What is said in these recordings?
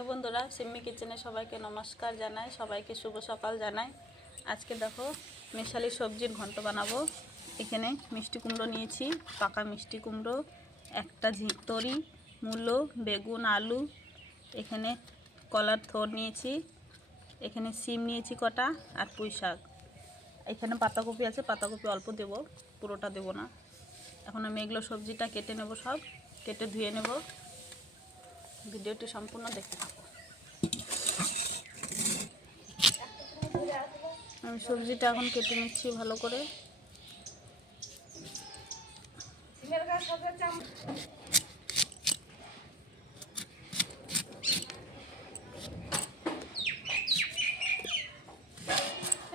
Hello বন্ধুরা, সিম্মি কিচেনে সবাইকে নমস্কার জানাই, সবাইকে শুভ সকাল জানাই। আজকে দেখো মিশালি সবজির ঘন্ট বানাবো। এখানে মিষ্টি কুমড়ো নিয়েছি, পাকা মিষ্টি কুমড়ো, একটা তরি, মূলো, বেগুন, আলু, এখানে কলার থোড় নিয়েছি, এখানে সিম নিয়েছি কটা, আর পুঁই শাক। এখানে পাতাকপি আছে, পাতাকপি অল্প দেব, পুরোটা দেব না। এখন আমি এগুলো সবজিটা কেটে নেব, সব কেটে ধুয়ে নেব। ভিডিওটি সম্পূর্ণ দেখতে থাকো। আমি সবজিটা এখন কেটে নিচ্ছি ভালো করে।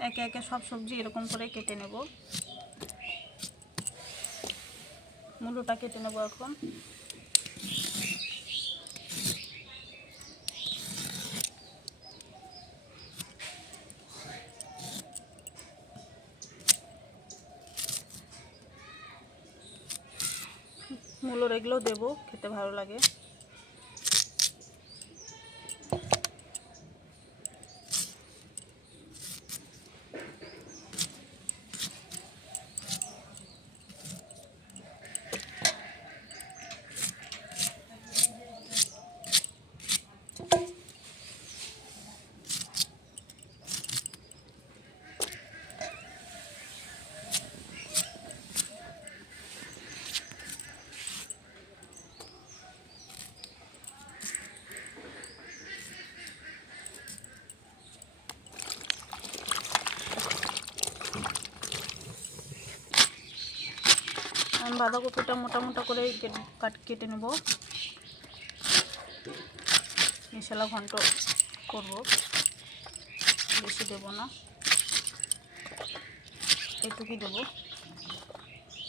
একে একে সব সবজি এরকম করে কেটে নেব। মূলোটা কেটে নেব এখন। মূলোর এগুলো দেবো, খেতে ভালো লাগে। আমি বাঁধাকপিটা মোটা মোটা করে কেটে নেব। মশলা ঘন্ট করব, বেশি দেব না, এইটুকুই দেবো।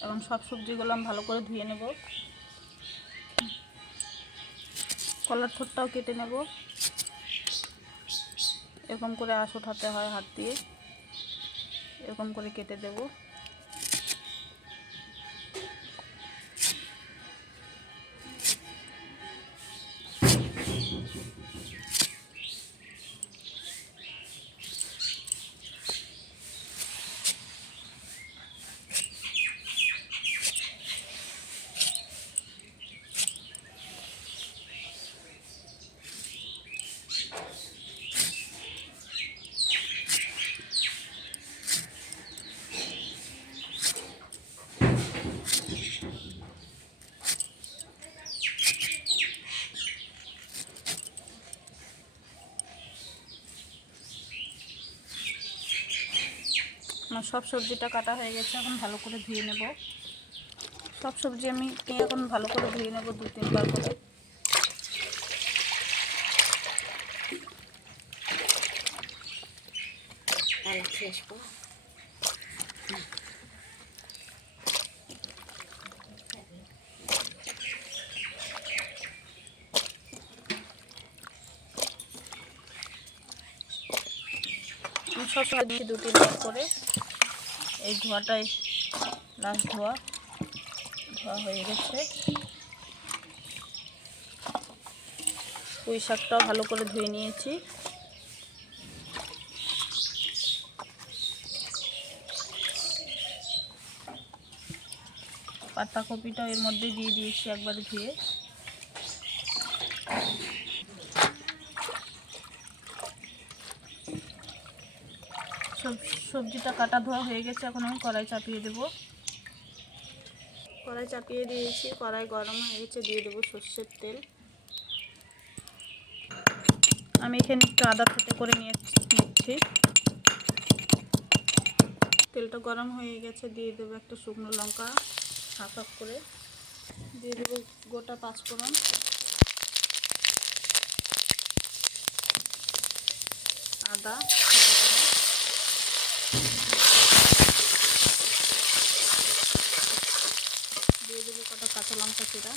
এবং সব সবজিগুলো আমি ভালো করে ধুয়ে নেব। কলার থোড়টাও কেটে নেব। এরকম করে আঁশ উঠাতে হয় হাত দিয়ে, এরকম করে কেটে দেব। আমার সব সবজিটা কাটা হয়ে গেছে, এখন ভালো করে ধুয়ে নেব। সব সবজি আমি এখন ভালো করে ধুয়ে নেব 2-3 বার করে। সব সবজি 2-3 বার করে। এই ধোয়াটাই লাস্ট ধোয়া হয়ে গেছে। পুঁই শাকটাও ভালো করে ধুয়ে নিয়েছি। পাতাকপিটাও এর মধ্যে দিয়ে দিয়েছি একবারে ধুয়ে। সবজিটা কাটা ধোয়া হয়ে গেছে, এখন আমি কড়াই চাপিয়ে দেব। কড়াই চাপিয়ে দিয়েছি, কড়াই গরম হয়ে গেছে, দিয়ে দেবো সর্ষের তেল। আমি এখানে একটু আদা থেতে করে নিচ্ছি। তেলটা গরম হয়ে গেছে, দিয়ে দেবো একটা শুকনো লঙ্কা হাফ করে, দিয়ে দেবো গোটা 5 ফোড়ন, আদা, দিয়ে দেবো কটা কাঁচা লঙ্কা চিরা,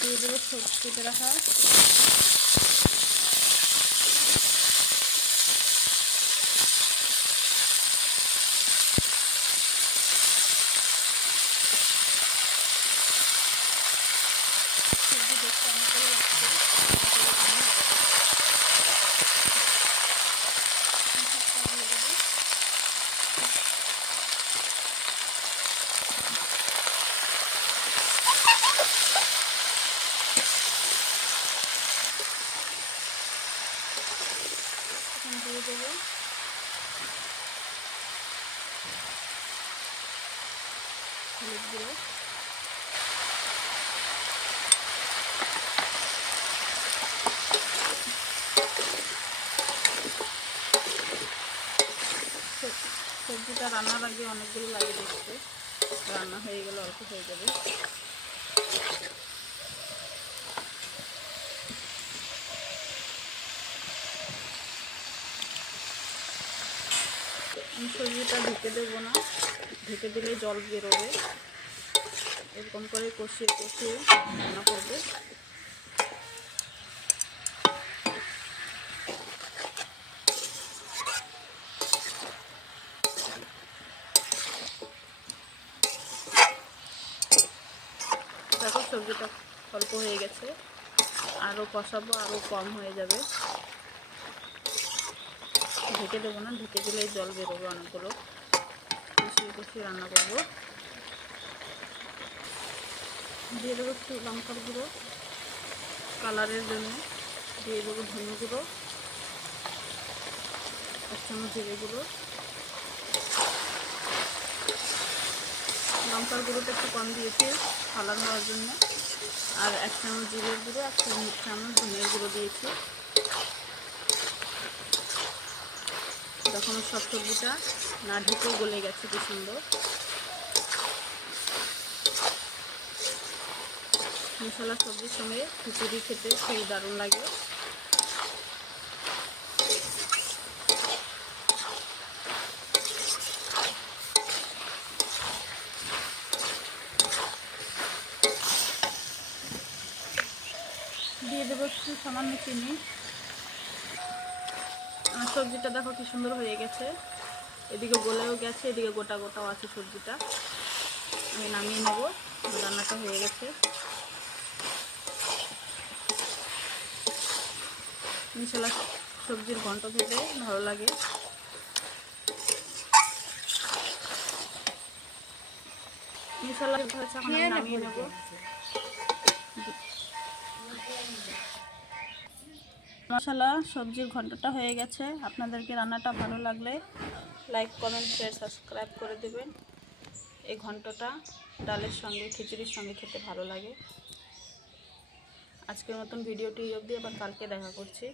দিয়ে দেবো কেটে রাখা হলুদ গুঁড়ো, সবজিটা রান্নার আগে অনেকগুলো লাগে দেখতে, রান্না হয়ে গেলে অল্প হয়ে যাবে। আমি সবজিটা ঢেকে দেবো না, ঢেকে দিলে জল বেরোবে। এরকম করে কষিয়ে কষিয়ে রান্না করবো। দেখো সবজিটা অল্প হয়ে গেছে, আরও কষাবো, আরও কম হয়ে যাবে। ঢেকে দেবো না, ঢেকে দিলেই জল বেরোবে অনেকগুলো। কষিয়ে কষিয়ে রান্না করবো। দিয়ে দেবো একটু লঙ্কার গুঁড়ো কালারের জন্য, দিয়ে দেবো ধনে গুঁড়ো, 1 চামচ জিরে গুঁড়ো। লঙ্কার গুঁড়োটা একটু কম দিয়েছি কালার হওয়ার জন্য, আর 1 চামচ জিরের গুঁড়ো, 1 চামচ ধনের গুঁড়ো দিয়েছি। তখন সব সবজিটা না ঢেকে গলে গেছে কি সুন্দর। মশলা সবজির সঙ্গে খিচুড়ি খেতে খুবই দারুণ লাগে। দিয়ে দেবো একটু সামান্য চিনি। আমার সবজিটা দেখো কি সুন্দর হয়ে গেছে, এদিকে গলেও গেছে, এদিকে গোটা গোটাও আছে সবজিটা। আমি নামিয়ে নেব, রান্নাটা হয়ে গেছে। মশলা সবজির ঘন্ট খেতে ভালো লাগে। মশলা হয়েছে, এখন আমি নামিয়ে নেব। মশলা সবজির ঘন্টটা হয়ে গেছে। আপনাদেরকে রান্নাটা ভালো লাগলে লাইক, কমেন্ট, শেয়ার, সাবস্ক্রাইব করে দেবেন। এই ঘন্টটা ডালের সঙ্গে, খিচুড়ির সঙ্গে খেতে ভালো লাগে। আজকের মতন ভিডিওটি অবধি, আবার কালকে দেখা করছি।